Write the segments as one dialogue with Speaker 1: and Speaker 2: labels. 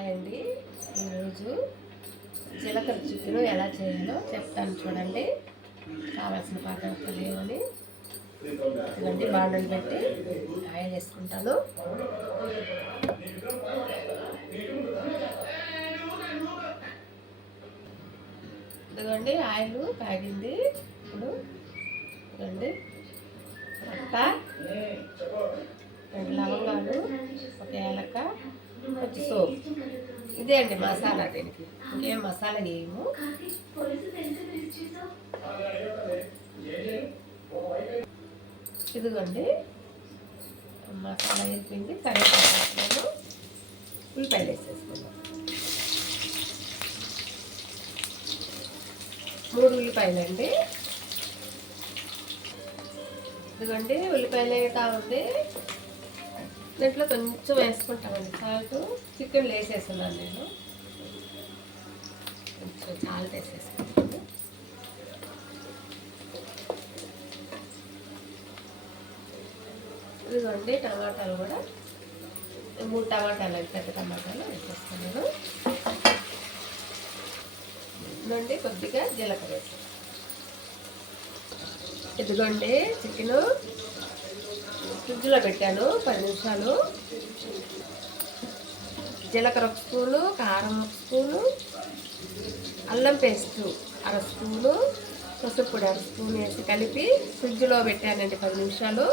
Speaker 1: Hi అండి. ఈరోజు జీలకర్ర చికెన్ ఎలా చేయాలో చెప్తాను చూడండి. కావాల్సిన పదార్థాలు ఏమని ఇదిగోండి బాండలు పెట్టి ఆయిల్ వేసుకుంటాను ఇదిగోండి ఆయిల్ కాగింది ఇప్పుడు ఇదిగోండి పట్ట రెండు లవంగాలు ఒక ఏలక కొంచెం సోప్. ఇదే అండి మసాలా దీనికి. ఇంకేం మసాలా వేయము ఇదిగోండి. మసాలా వేసింది కరివేపాకు ఉల్లిపాయలు వేసేసుకున్నాం మూడు ఉల్లిపాయలు అండి ఇదిగోండి ఉల్లిపాయలు వేయటా ఉంది దీంట్లో కొంచెం వేసుకుంటామండి. సాల్ట్ చికెన్ వేసేస్తున్నాను నేను. కొంచెం సాల్ట్ వేసేసుకుంటాను ఇదిగోండి టమాటాలు కూడా. మూడు టమాటాలు పెద్ద టమాటాలు వేసేస్తున్నాను. ఇదిగోండి కొద్దిగా జీలకర్ర ఇదిగోండి చికెను. ఫ్రిడ్జ్లో పెట్టాను. పది నిమిషాలు. జీలకర్ర ఒక స్పూను కారం ఒక స్పూను అల్లం పేస్ట్ అర స్పూను పసుపు పొడి అర స్పూన్ వేసి కలిపి ఫ్రిడ్జ్లో పెట్టానండి పది నిమిషాలు.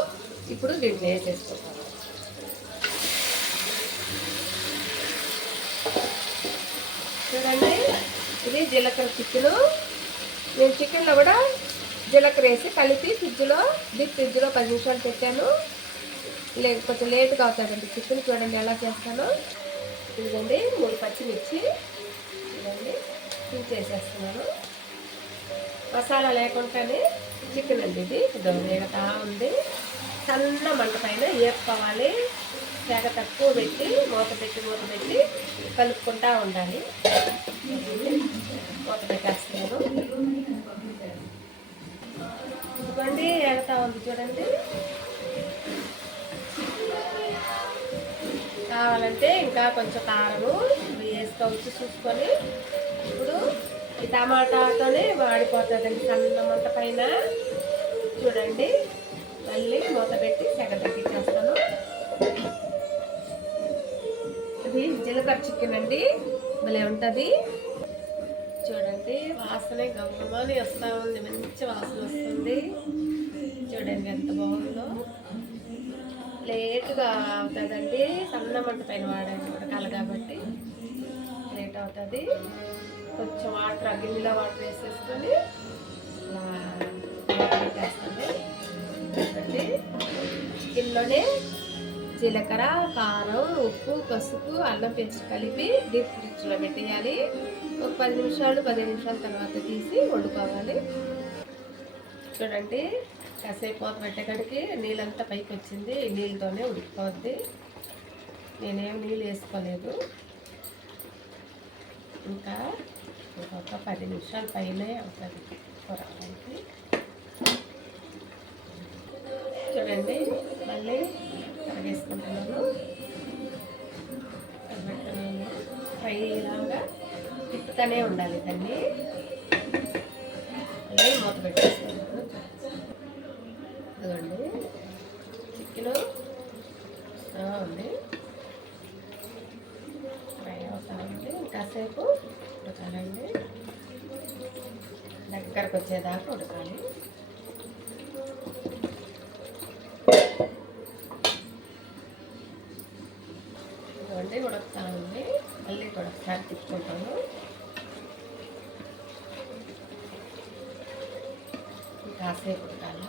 Speaker 1: ఇప్పుడు దీంట్లో వేసేసుకుంటాను చూడండి ఇది జీలకర్ర చికెను. నేను చికెన్లో కూడా జీలకర్ర వేసి కలిపి ఫ్రిడ్జ్లో డీప్ ఫ్రిడ్జ్లో పది నిమిషాలు పెట్టాను. లే కొంచెం లేట్గా అవుతుందండి. చికెన్ చూడండి ఎలా చేస్తాను. ఇదిగోండి మూడు పచ్చిమిర్చి. ఇదండి తీసేసేస్తున్నాను మసాలా లేకుండానే చికెన్ అండి ఇది. ఇదో వేగతా ఉంది. సన్న మంట పైన వేపుకోవాలి తెగ తక్కువ పెట్టి మూత పెట్టి మూత పెట్టి కలుపుకుంటా ఉండాలి. కావాలంటే ఇంకా కొంచెం కారము వేసుకోవచ్చు చూసుకొని. ఇప్పుడు ఈ టమాటాతోనే వాడిపోతుందండి సన్న మంట పైన. చూడండి మళ్ళీ మూత పెట్టి సెగ తగ్గించేస్తాను. ఇది జీలకర్ర చికెన్ అండి భలే ఉంటుంది. చూడండి వాసన గమ్మని వస్తూ ఉంది మంచి వాసన వస్తుంది. చూడండి ఎంత బాగుందో. లేట్గా అవుతుందండి. సన్న మంట పైన వాడండి ఉడకాల కాబట్టి. లేట్ అవుతుంది. కొంచెం వాటర్ గిన్నెలో వాటర్ వేసేసుకొని ఇలా పెట్టేస్తుంది చికెన్లోనే జీలకర్ర కారం ఉప్పు పసుపు అల్లం పేస్ట్ కలిపి డీప్ ఫ్రిడ్జ్లో పెట్టేయాలి. ఒక పది నిమిషాలు పది నిమిషాల తర్వాత తీసి వండుకోవాలి. చూడండి. కాసేపు మూత పెట్టేకాడికి నీళ్ళంతా పైకి వచ్చింది. నీళ్ళతోనే ఉడికిపోద్ది. నేనేం నీళ్ళు వేసుకోలేదు. ఇంకా ఒక పది నిమిషాల పైనే అవుతుంది కూర చూడండి మళ్ళీ కడిగేసుకుంటున్నాను. కరిపెట్టుకున్నాను ఫ్రై లాగా తిప్పుతూనే ఉండాలి దాన్ని. మళ్ళీ మూత పెట్టేస్తాను. ఇదిగోండి చికెన్. ఉంది. ఫ్రై అవుతామండి కాసేపు ఉడకాలండి. దగ్గరకు వచ్చేదాకా ఉడకాలి. ఇదిగోండి ఉడుకుతా ఉంది మళ్ళీ కూడా ఒకసారి తిప్పుకుంటాను. కాసేపు ఉడకాల?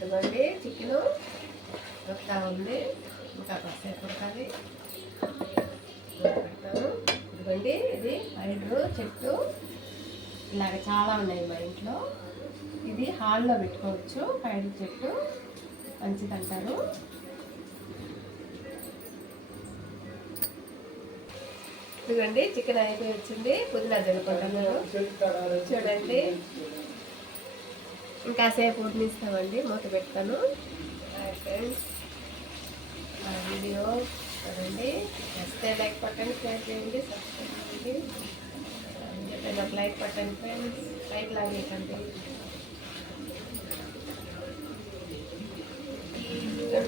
Speaker 1: ఇదిగోండి చికెను ఉడుకుతా ఉంది. ఇంకా కాసేపు ఉడకాలి పెడతాను. ఇదిగోండి ఇది పైరు చెట్టు. ఇలాగ చాలా ఉన్నాయి మా ఇంట్లో. ఇది హాల్లో పెట్టుకోవచ్చు. పైరు చెట్టు. మంచిదంటారు. ఇదిగోండి చికెన్ అయిపోయి వచ్చింది. పుదీనా చల్లుకుంటున్నాను చూడండి. ఇంకాసేపు ఉడినిస్తామండి మూత పెడతాను. ఫ్రెండ్స్ మా వీడియో చూడండి. నచ్చితే లైక్ పట్టండి షేర్ చేయండి సబ్స్క్రైబ్ చేయండి. చెప్పండి ఒక లైక్ పట్టండి ఫ్రెండ్స్ లైక్ లాగేయకండి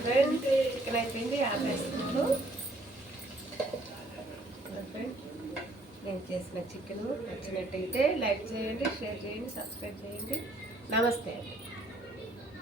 Speaker 1: ఫ్రెండ్స్ చికెన్ అయిపోయింది ఆపేస్తున్నాను. ఫ్రెండ్స్ నేను చేసిన చికెన్ నచ్చినట్టయితే లైక్ చేయండి షేర్ చేయండి సబ్స్క్రైబ్ చేయండి. నమస్తే అండి.